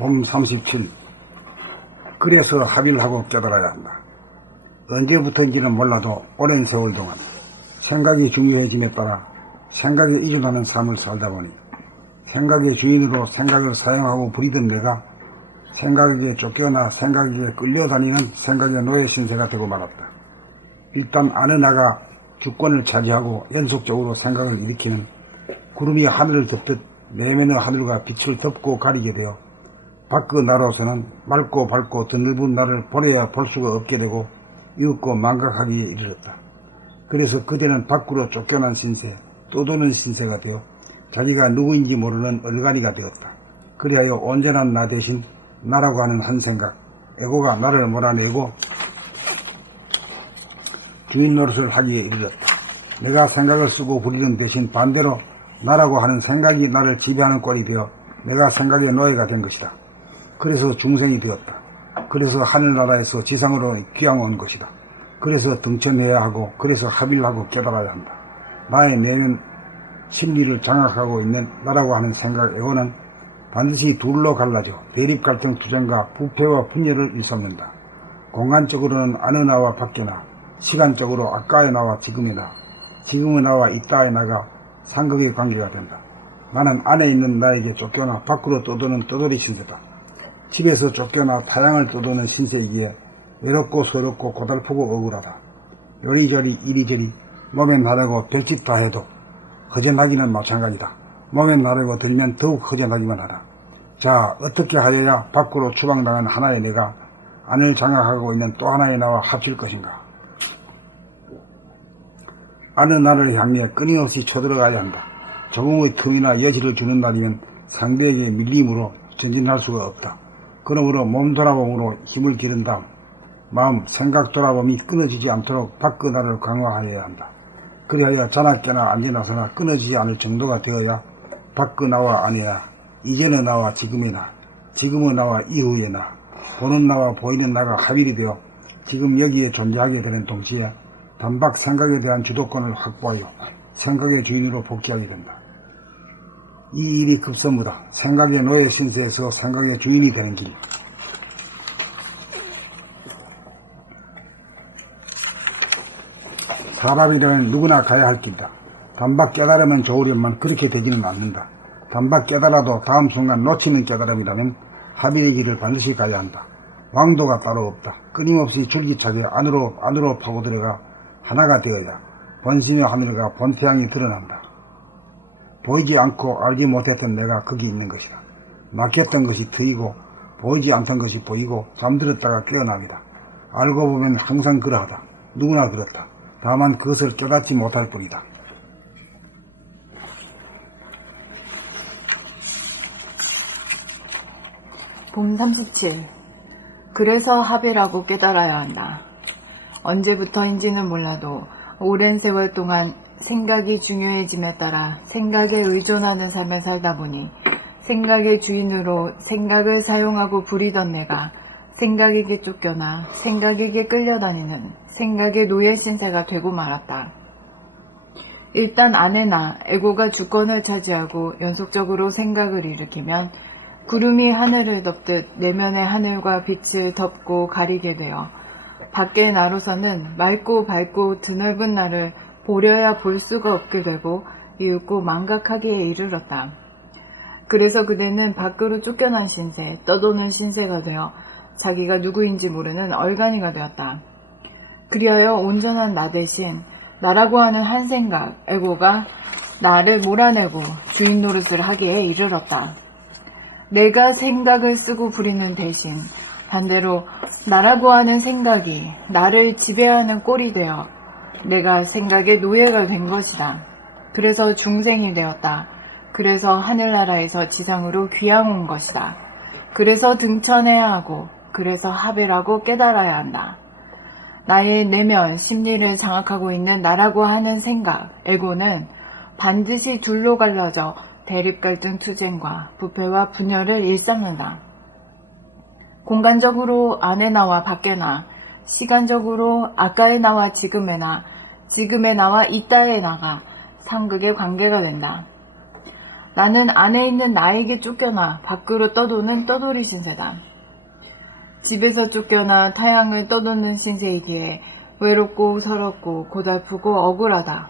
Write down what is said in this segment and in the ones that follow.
봄 37. 그래서 합의를 하고 깨달아야 한다. 언제부터인지는 몰라도 오랜 세월 동안 생각이 중요해짐에 따라 생각에 의존하는 삶을 살다 보니 생각의 주인으로 생각을 사용하고 부리던 내가 생각에게 쫓겨나 생각에게 끌려다니는 생각의 노예 신세가 되고 말았다. 일단 어느 나가 주권을 차지하고 연속적으로 생각을 일으키는 구름이 하늘을 덮듯 내면의 하늘과 빛을 덮고 가리게 되어 밖의 나로서는 맑고 밝고 드넓은 나를 보려야 볼 수가 없게 되고 이윽고 망각하기에 이르렀다. 그래서 그대는 밖으로 쫓겨난 신세, 떠도는 신세가 되어 자기가 누구인지 모르는 얼간이가 되었다. 그리하여 온전한 나 대신 나라고 하는 한 생각, 에고가 나를 몰아내고 주인 노릇을 하기에 이르렀다. 내가 생각을 쓰고 부리는 대신 반대로 나라고 하는 생각이 나를 지배하는 꼴이 되어 내가 생각의 노예가 된 것이다. 그래서 중생이 되었다. 그래서 하늘나라에서 지상으로 귀양 온 것이다. 그래서 등천해야 하고 그래서 합의를 하고 깨달아야 한다. 나의 내면 심리를 장악하고 있는 나라고 하는 생각 에고는 반드시 둘로 갈라져 대립 갈등 투쟁과 부패와 분열을 일삼는다. 공간적으로는 어느 나와 밖에 나, 시간적으로 아까의 나와 지금의 나, 지금의 나와 이따의 나가 상극의 관계가 된다. 나는 안에 있는 나에게 쫓겨나 밖으로 떠도는 떠돌이 신세다. 집에서 쫓겨나 타양을 떠도는 신세이기에 외롭고 서럽고 고달프고 억울하다. 요리저리 이리저리 몸에 나르고 별짓 다 해도 허전하기는 마찬가지다. 몸에 나르고 들면 더욱 허전하기만 하다. 자, 어떻게 하여야 밖으로 추방당한 하나의 내가 안을 장악하고 있는 또 하나의 나와 합칠 것인가? 어느 나를 향해 끊임없이 쳐들어가야 한다. 조금의 틈이나 여지를 주는 날이면 상대에게 밀림으로 전진할 수가 없다. 그러므로 몸 돌아봄으로 힘을 기른 다음 마음, 생각 돌아봄이 끊어지지 않도록 밖의 나를 강화하여야 한다. 그리하여 자나깨나 앉아나서나 끊어지지 않을 정도가 되어야 밖의 나와 안이나 이전의 나와 지금의 나, 지금의 나와 이후의 나, 보는 나와 보이는 나가 합일이 되어 지금 여기에 존재하게 되는 동시에 단박 생각에 대한 주도권을 확보하여 생각의 주인으로 복귀하게 된다. 이 일이 급선무다. 생각의 노예 신세에서 생각의 주인이 되는 길. 사람이라면 누구나 가야 할 길이다. 단박 깨달으면 좋으련만 그렇게 되지는 않는다. 단박 깨달아도 다음 순간 놓치는 깨달음이라면 합의의 길을 반드시 가야 한다. 왕도가 따로 없다. 끊임없이 줄기차게 안으로 파고들어가 하나가 되어야 본심의 하늘과 본태양이 드러난다. 보이지 않고 알지 못했던 내가 거기 있는 것이다. 막혔던 것이 트이고 보이지 않던 것이 보이고 잠들었다가 깨어납니다. 알고 보면 항상 그러하다. 누구나 그렇다. 다만 그것을 깨닫지 못할 뿐이다. 봄 37. 그래서 합의라고 깨달아야 한다. 언제부터인지는 몰라도 오랜 세월 동안 생각이 중요해짐에 따라 생각에 의존하는 삶을 살다 보니 생각의 주인으로 생각을 사용하고 부리던 내가 생각에게 쫓겨나 생각에게 끌려다니는 생각의 노예 신세가 되고 말았다. 일단 안에 나, 에고가 주권을 차지하고 연속적으로 생각을 일으키면 구름이 하늘을 덮듯 내면의 하늘과 빛을 덮고 가리게 되어 밖의 나로서는 맑고 밝고 드넓은 나를 보려야 볼 수가 없게 되고 이윽고 망각하기에 이르렀다. 그래서 그대는 밖으로 쫓겨난 신세, 떠도는 신세가 되어 자기가 누구인지 모르는 얼간이가 되었다. 그리하여 온전한 나 대신 나라고 하는 한 생각, 에고가 나를 몰아내고 주인 노릇을 하기에 이르렀다. 내가 생각을 쓰고 부리는 대신 반대로 나라고 하는 생각이 나를 지배하는 꼴이 되어 내가 생각의 노예가 된 것이다. 그래서 중생이 되었다. 그래서 하늘나라에서 지상으로 귀양 온 것이다. 그래서 등천해야 하고 그래서 합의라고 깨달아야 한다. 나의 내면 심리를 장악하고 있는 나라고 하는 생각, 에고는 반드시 둘로 갈라져 대립 갈등 투쟁과 부패와 분열을 일삼는다. 공간적으로 안의 나와 밖의 나, 시간적으로 아까의 나와 지금의 나, 지금의 나와 이따의 나가 상극의 관계가 된다. 나는 안에 있는 나에게 쫓겨나 밖으로 떠도는 떠돌이 신세다. 집에서 쫓겨나 타향을 떠도는 신세이기에 외롭고 서럽고 고달프고 억울하다.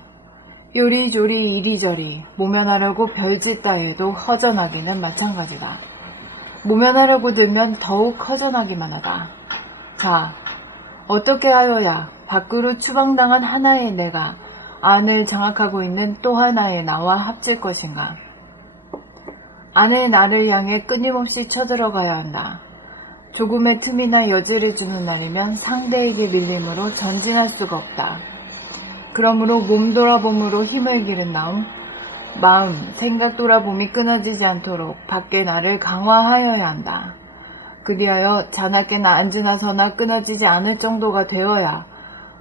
요리조리 이리저리 모면하려고 별짓 따위도 허전하기는 마찬가지다. 모면하려고 들면 더욱 허전하기만 하다. 자, 어떻게 하여야 밖으로 추방당한 하나의 내가 안을 장악하고 있는 또 하나의 나와 합칠 것인가? 안의 나를 향해 끊임없이 쳐들어가야 한다. 조금의 틈이나 여지를 주는 날이면 상대에게 밀림으로 전진할 수가 없다. 그러므로 몸 돌아봄으로 힘을 기른 다음 마음, 생각 돌아봄이 끊어지지 않도록 밖의 나를 강화하여야 한다. 그리하여 자나깨나 앉으나서나 끊어지지 않을 정도가 되어야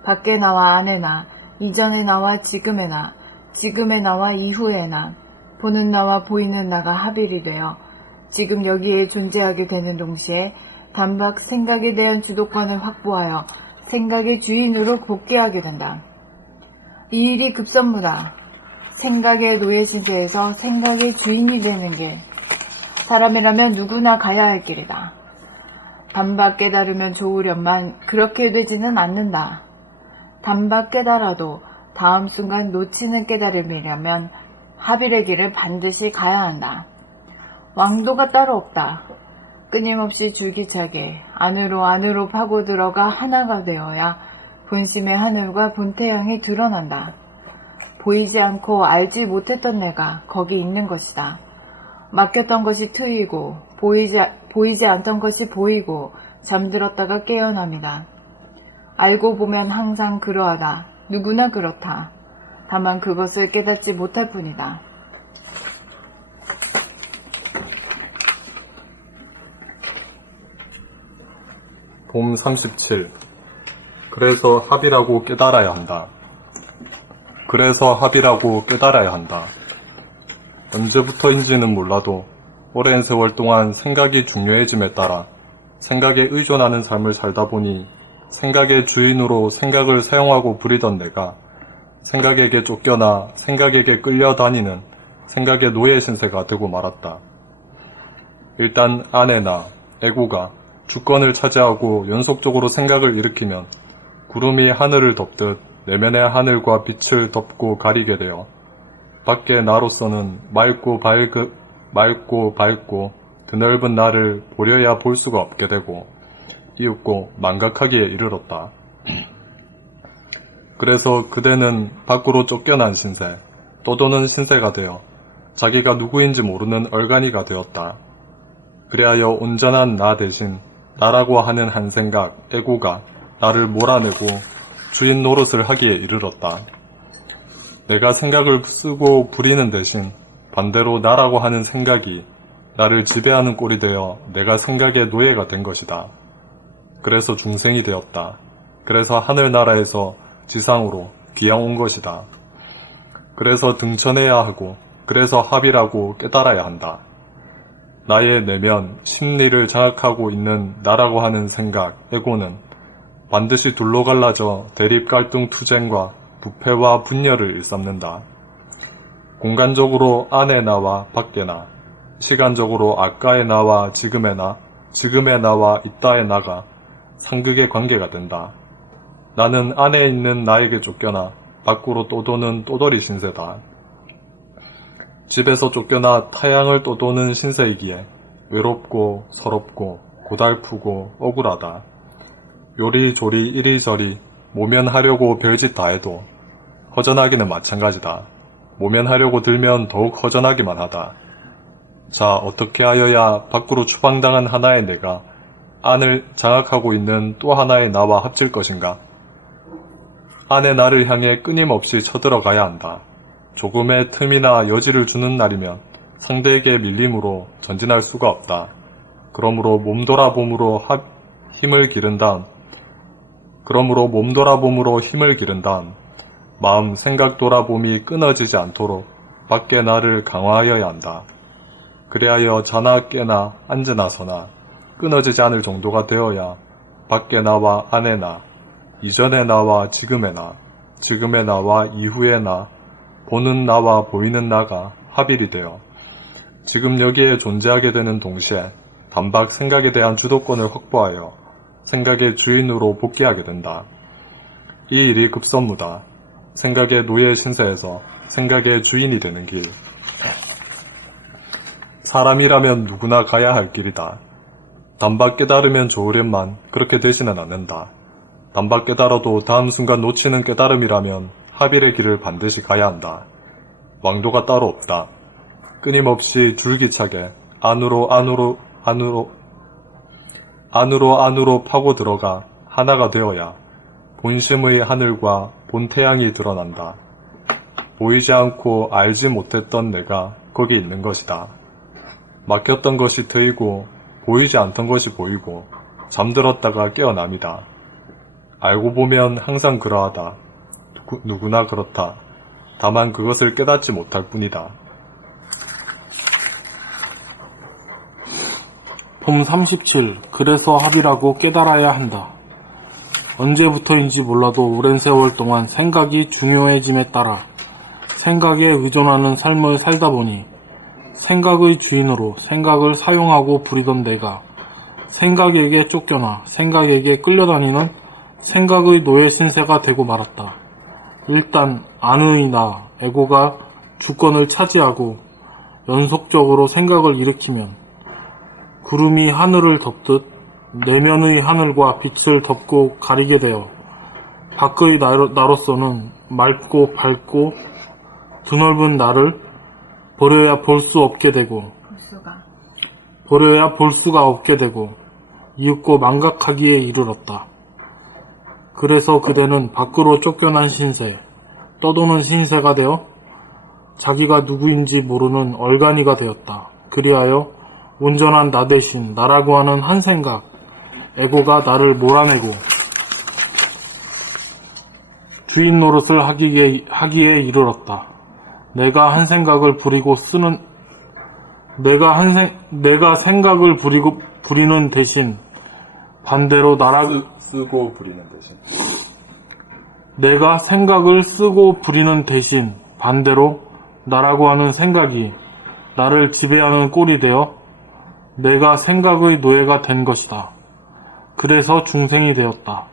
밖의 나와 안의 나, 이전의 나와 지금의 나, 지금의 나와 이후의 나, 보는 나와 보이는 나가 합일이 되어 지금 여기에 존재하게 되는 동시에 단박 생각에 대한 주도권을 확보하여 생각의 주인으로 복귀하게 된다. 이 일이 급선무다. 생각의 노예 신세에서 생각의 주인이 되는 길. 사람이라면 누구나 가야 할 길이다. 단박 깨달으면 좋으련만 그렇게 되지는 않는다. 단박 깨달아도 다음 순간 놓치는 깨달음이라면 합일의 길을 반드시 가야 한다. 왕도가 따로 없다. 끊임없이 줄기차게 안으로 파고 들어가 하나가 되어야 본심의 하늘과 본태양이 드러난다. 보이지 않고 알지 못했던 내가 거기 있는 것이다. 맡겼던 것이 트이고 보이지 않던 것이 보이고 잠들었다가 깨어납니다. 알고 보면 항상 그러하다. 누구나 그렇다. 다만 그것을 깨닫지 못할 뿐이다. 봄 37. 그래서 합이라고 깨달아야 한다. 그래서 합이라고 깨달아야 한다. 언제부터인지는 몰라도 오랜 세월 동안 생각이 중요해짐에 따라 생각에 의존하는 삶을 살다 보니 생각의 주인으로 생각을 사용하고 부리던 내가 생각에게 쫓겨나 생각에게 끌려다니는 생각의 노예 신세가 되고 말았다. 일단 안의 나, 에고가 주권을 차지하고 연속적으로 생각을 일으키면 구름이 하늘을 덮듯 내면의 하늘과 빛을 덮고 가리게 되어 밖의 나로서는 맑고 밝고 드넓은 나를 보려야 볼 수가 없게 되고 이윽고 망각하기에 이르렀다. 그래서 그대는 밖으로 쫓겨난 신세, 떠도는 신세가 되어 자기가 누구인지 모르는 얼간이가 되었다. 그리하여 온전한 나 대신 나라고 하는 한 생각, 에고가 나를 몰아내고 주인 노릇을 하기에 이르렀다. 내가 생각을 쓰고 부리는 대신 반대로 나라고 하는 생각이 나를 지배하는 꼴이 되어 내가 생각의 노예가 된 것이다. 그래서 중생이 되었다. 그래서 하늘나라에서 지상으로 귀양 온 것이다. 그래서 등천해야 하고 그래서 합이라고 깨달아야 한다. 나의 내면, 심리를 장악하고 있는 나라고 하는 생각, 에고는 반드시 둘로 갈라져 대립 갈등 투쟁과 부패와 분열을 일삼는다. 공간적으로 안의 나와 밖의 나, 시간적으로 아까의 나와 지금의 나, 지금의 나와 이따의 나가 상극의 관계가 된다. 나는 안에 있는 나에게 쫓겨나 밖으로 떠도는 떠돌이 신세다. 집에서 쫓겨나 타향을 떠도는 신세이기에 외롭고 서럽고 고달프고 억울하다. 요리조리 이리저리 모면하려고 별짓 다 해도 허전하기는 마찬가지다. 모면하려고 들면 더욱 허전하기만 하다. 자, 어떻게 하여야 밖으로 추방당한 하나의 내가 안을 장악하고 있는 또 하나의 나와 합칠 것인가? 안의 나를 향해 끊임없이 쳐들어가야 한다. 조금의 틈이나 여지를 주는 날이면 상대에게 밀림으로 전진할 수가 없다. 그러므로 몸돌아봄으로 힘을 기른 다음 마음 생각 돌아봄이 끊어지지 않도록 밖의 나를 강화하여야 한다. 그리하여 자나 깨나 앉으나 서나 끊어지지 않을 정도가 되어야 밖의 나와 안의 나, 이전의 나와 지금의 나, 지금의 나와 이후의 나, 보는 나와 보이는 나가 합일이 되어 지금 여기에 존재하게 되는 동시에 단박 생각에 대한 주도권을 확보하여 생각의 주인으로 복귀하게 된다. 이 일이 급선무다. 생각의 노예 신세에서 생각의 주인이 되는 길. 사람이라면 누구나 가야 할 길이다. 단박 깨달으면 좋으련만 그렇게 되지는 않는다. 단박 깨달아도 다음 순간 놓치는 깨달음이라면 합일의 길을 반드시 가야 한다. 왕도가 따로 없다. 끊임없이 줄기차게 안으로 파고 들어가 하나가 되어야 본심의 하늘과 본태양이 드러난다. 보이지 않고 알지 못했던 내가 거기 있는 것이다. 막혔던 것이 트이고 보이지 않던 것이 보이고 잠들었다가 깨어남이다. 알고 보면 항상 그러하다. 누구나 그렇다. 다만 그것을 깨닫지 못할 뿐이다. 폼 37. 그래서 합이라고 깨달아야 한다. 언제부터인지 몰라도 오랜 세월 동안 생각이 중요해짐에 따라 생각에 의존하는 삶을 살다 보니 생각의 주인으로 생각을 사용하고 부리던 내가 생각에게 쫓겨나 생각에게 끌려다니는 생각의 노예 신세가 되고 말았다. 일단 안의 나, 에고가 주권을 차지하고 연속적으로 생각을 일으키면 구름이 하늘을 덮듯 내면의 하늘과 빛을 덮고 가리게 되어 밖의 나로서는 맑고 밝고 드넓은 나를 버려야 볼 수 없게 되고 이윽고 망각하기에 이르렀다. 그래서 그대는 밖으로 쫓겨난 신세, 떠도는 신세가 되어 자기가 누구인지 모르는 얼간이가 되었다. 그리하여 온전한 나 대신 나라고 하는 한 생각, 에고가 나를 몰아내고 주인 노릇을 하기에 이르렀다. 내가 생각을 부리는 대신 반대로 쓰고 부리는 대신 내가 생각을 쓰고 부리는 대신 반대로 나라고 하는 생각이 나를 지배하는 꼴이 되어 내가 생각의 노예가 된 것이다. 그래서 중생이 되었다.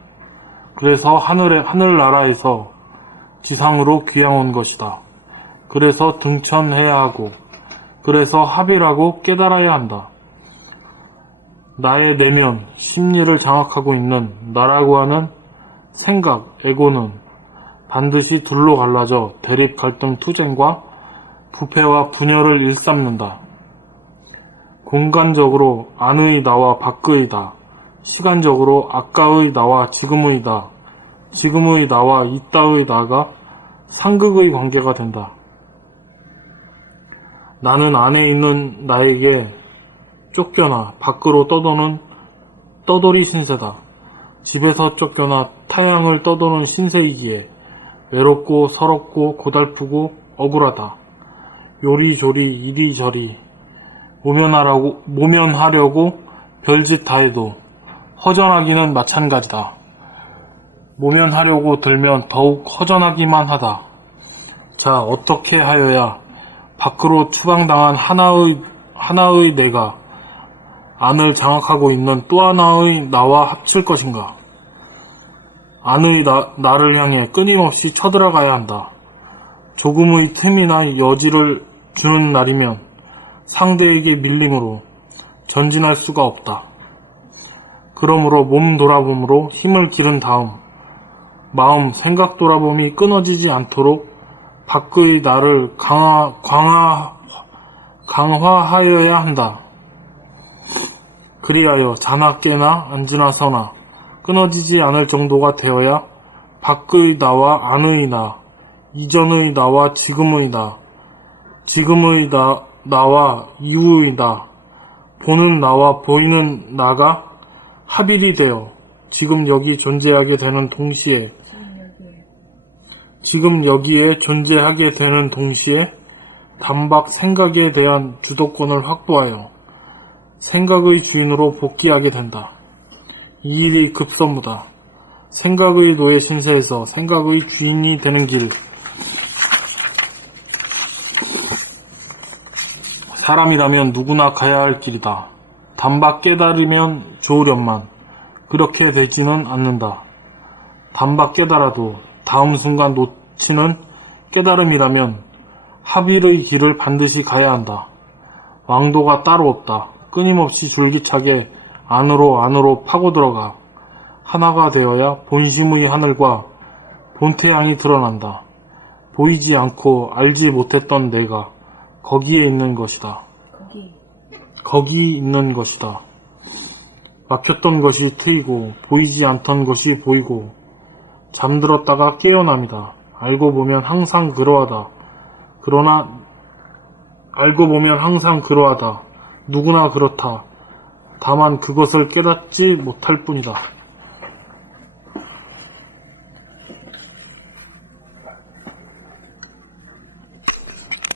그래서 하늘나라에서 지상으로 귀양 온 것이다. 그래서 등천해야 하고 그래서 합이라고 깨달아야 한다. 나의 내면, 심리를 장악하고 있는 나라고 하는 생각, 에고는 반드시 둘로 갈라져 대립, 갈등, 투쟁과 부패와 분열을 일삼는다. 공간적으로 안의 나와 밖의 나, 시간적으로 아까의 나와 지금의 나, 지금의 나와 이따의 나가 상극의 관계가 된다. 나는 안에 있는 나에게 쫓겨나 밖으로 떠도는 떠돌이 신세다. 집에서 쫓겨나 타향을 떠도는 신세이기에 외롭고 서럽고 고달프고 억울하다. 요리조리 이리저리 모면하려고 별짓 다 해도 허전하기는 마찬가지다. 모면하려고 들면 더욱 허전하기만 하다. 자, 어떻게 하여야 밖으로 추방당한 하나의 내가 안을 장악하고 있는 또 하나의 나와 합칠 것인가? 안의 나를 향해 끊임없이 쳐들어가야 한다. 조금의 틈이나 여지를 주는 날이면 상대에게 밀림으로 전진할 수가 없다. 그러므로 몸 돌아봄으로 힘을 기른 다음 마음, 생각 돌아봄이 끊어지지 않도록 밖의 나를 강화하여야 한다. 그리하여 자나 깨나 앉으나 서나 끊어지지 않을 정도가 되어야 밖의 나와 안의 나, 이전의 나와 지금의 나, 지금의 나와 이후의 나, 보는 나와 보이는 나가 합일이 되어 지금 여기에 존재하게 되는 동시에 단박 생각에 대한 주도권을 확보하여 생각의 주인으로 복귀하게 된다. 이 일이 급선무다. 생각의 노예 신세에서 생각의 주인이 되는 길. 사람이라면 누구나 가야 할 길이다. 단박 깨달으면 좋으련만 그렇게 되지는 않는다. 단박 깨달아도 다음 순간 놓치는 깨달음이라면 합일의 길을 반드시 가야 한다. 왕도가 따로 없다. 끊임없이 줄기차게 안으로 파고들어가 하나가 되어야 본심의 하늘과 본태양이 드러난다. 보이지 않고 알지 못했던 내가 거기에 있는 것이다. 거기 있는 것이다. 막혔던 것이 트이고 보이지 않던 것이 보이고 잠들었다가 깨어남이다. 알고 보면 항상 그러하다. 알고 보면 항상 그러하다. 누구나 그렇다. 다만 그것을 깨닫지 못할 뿐이다.